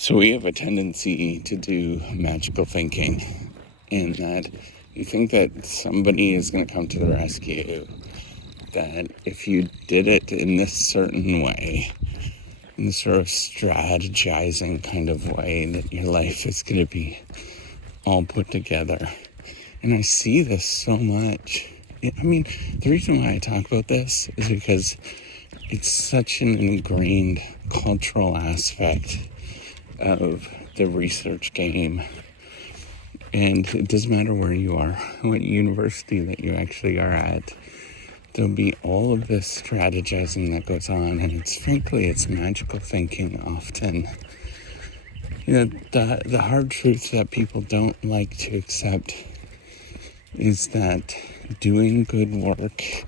So we have a tendency to do magical thinking in that you think that somebody is going to come to the rescue, that if you did it in this certain way, in this sort of strategizing kind of way, that your life is going to be all put together. And I see this so much. I mean, the reason why I talk about this is because it's such an ingrained cultural aspect of the research game. And it doesn't matter where you are, what university that you actually are at, there'll be all of this strategizing that goes on, and it's magical thinking often. You know, the hard truth that people don't like to accept is that doing good work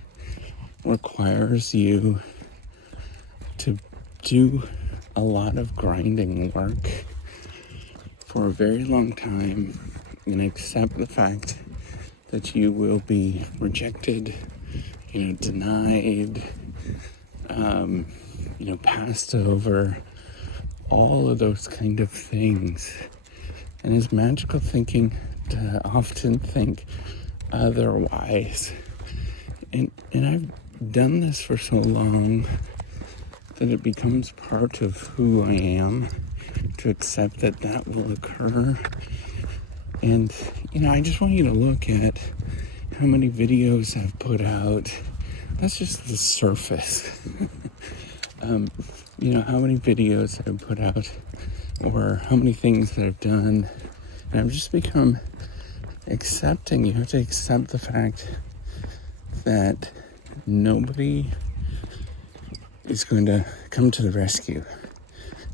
requires you to do a lot of grinding work for a very long time and accept the fact that you will be rejected, denied, passed over, all of those kind of things. And it's magical thinking to often think otherwise. And I've done this for so long that it becomes part of who I am, to accept that will occur. And, I just want you to look at how many videos I've put out. That's just the surface. How many videos I've put out, or how many things that I've done. And I've just become accepting. You have to accept the fact that nobody is going to come to the rescue.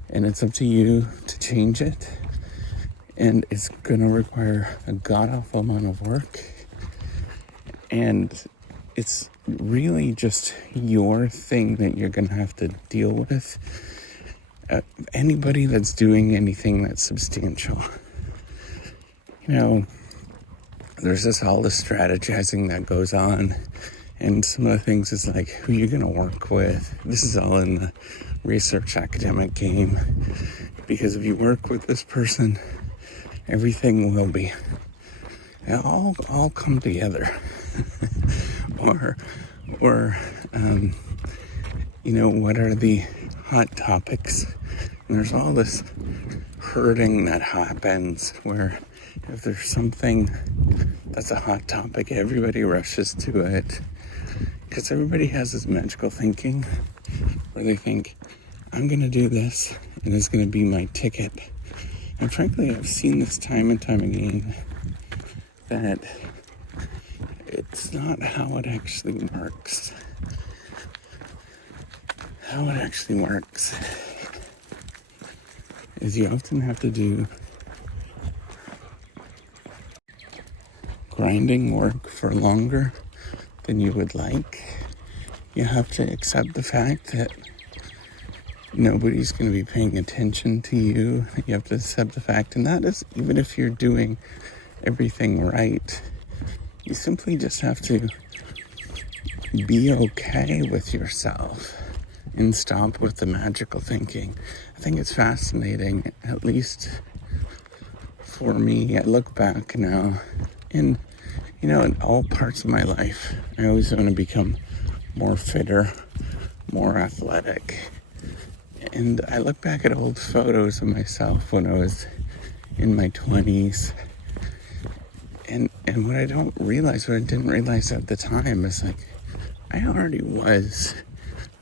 And it's up to you to change it. And it's going to require a god-awful amount of work. And it's really just your thing that you're going to have to deal with. Anybody that's doing anything that's substantial. There's all this strategizing that goes on. And some of the things is like who you're going to work with. This is all in the research academic game. Because if you work with this person, everything will be. It'll all come together. or what are the hot topics? And there's all this herding that happens where if there's something that's a hot topic, everybody rushes to it. Because everybody has this magical thinking where they think, I'm going to do this and it's going to be my ticket. And frankly, I've seen this time and time again that it's not how it actually works. How it actually works is you often have to do grinding work for longer than you would like. You have to accept the fact that nobody's going to be paying attention to you. You have to accept the fact, and that is even if you're doing everything right. You simply just have to be okay with yourself and stop with the magical thinking. I think it's fascinating, at least for me. I look back now in all parts of my life. I always want to become more fitter, more athletic. And I look back at old photos of myself when I was in my 20s. And what I didn't realize at the time is like, I already was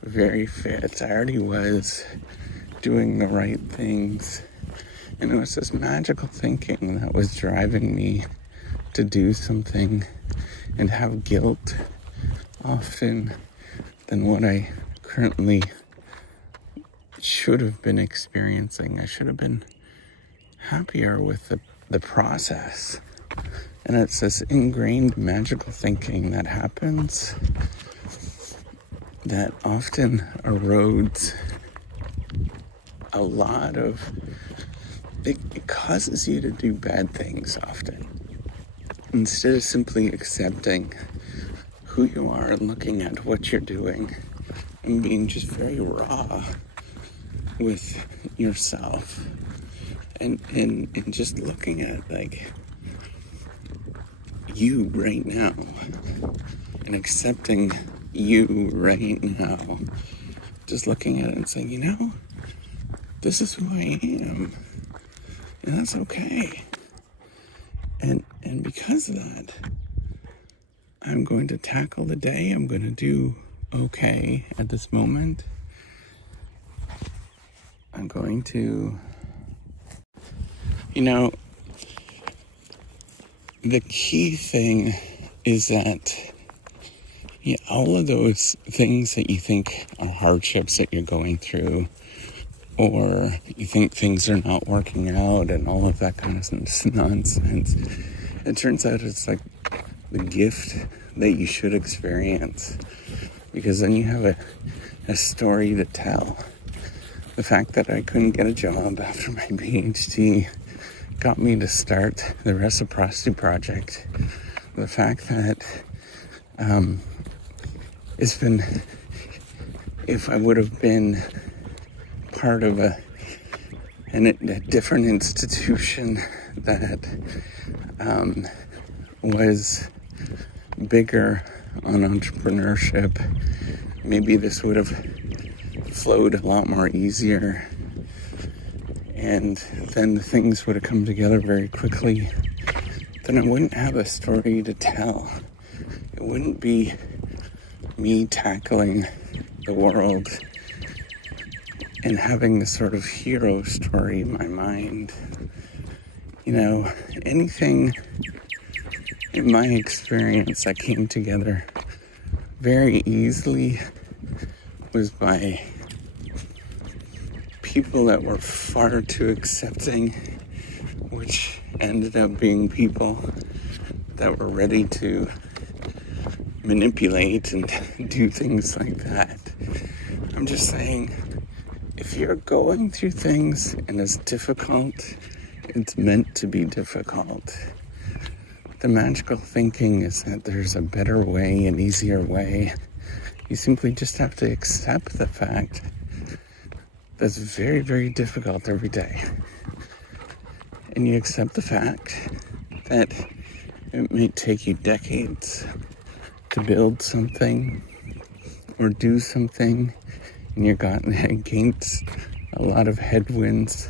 very fit. I already was doing the right things. And it was this magical thinking that was driving me to do something and have guilt often than what I currently should have been experiencing. I should have been happier with the process. And it's this ingrained magical thinking that happens that often erodes a lot of, it causes you to do bad things often. Instead of simply accepting who you are and looking at what you're doing and being just very raw with yourself And just looking at like you right now and accepting you right now, just looking at it and saying, this is who I am, and that's okay. And because of that, I'm going to tackle the day. I'm going to do okay at this moment. I'm going to, the key thing is that all of those things that you think are hardships that you're going through, or you think things are not working out and all of that kind of nonsense, it turns out it's like the gift that you should experience, because then you have a story to tell. The fact that I couldn't get a job after my PhD got me to start the Reciprocity Project. The fact that it's been, if I would have been part of a different institution that was bigger on entrepreneurship, maybe this would have flowed a lot more easier, and then the things would have come together very quickly. Then I wouldn't have a story to tell. It wouldn't be me tackling the world and having this sort of hero story in my mind. Anything in my experience that came together very easily was by people that were far too accepting, which ended up being people that were ready to manipulate and do things like that. I'm just saying, if you're going through things and it's difficult, it's meant to be difficult. The magical thinking is that there's a better way, an easier way. You simply just have to accept the fact that's very, very difficult every day. And you accept the fact that it may take you decades to build something or do something, and you're gotten against a lot of headwinds.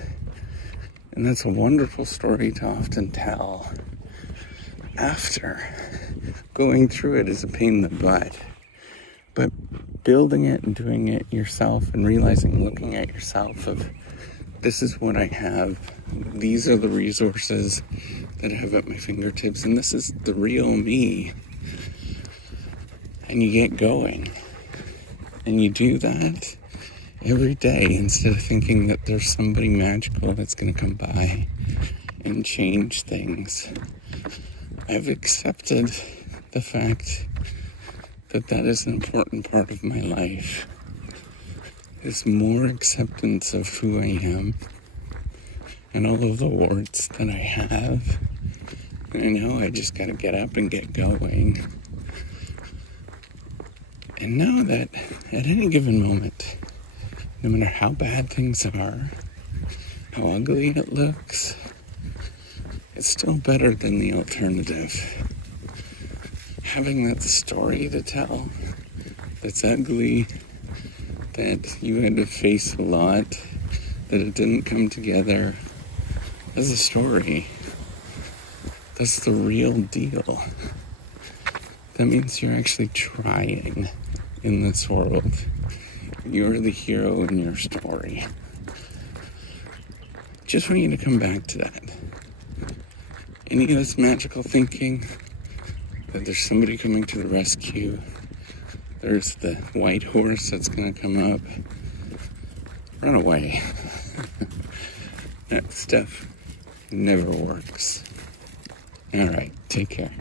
And that's a wonderful story to often tell. After going through it is a pain in the butt. But building it and doing it yourself and realizing, looking at yourself of, this is what I have. These are the resources that I have at my fingertips, and this is the real me. And you get going. And you do that every day instead of thinking that there's somebody magical that's going to come by and change things. I've accepted the fact that is an important part of my life. Is more acceptance of who I am and all of the warts that I have. And I know I just got to get up and get going. And know that at any given moment, no matter how bad things are, how ugly it looks, it's still better than the alternative. Having that story to tell that's ugly, that you had to face a lot, that it didn't come together, that's a story. That's the real deal. That means you're actually trying in this world. You're the hero in your story. Just want you to come back to that. Any of this magical thinking that there's somebody coming to the rescue, there's the white horse that's going to come up, run away. That stuff never works. All right, take care.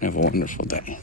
Have a wonderful day.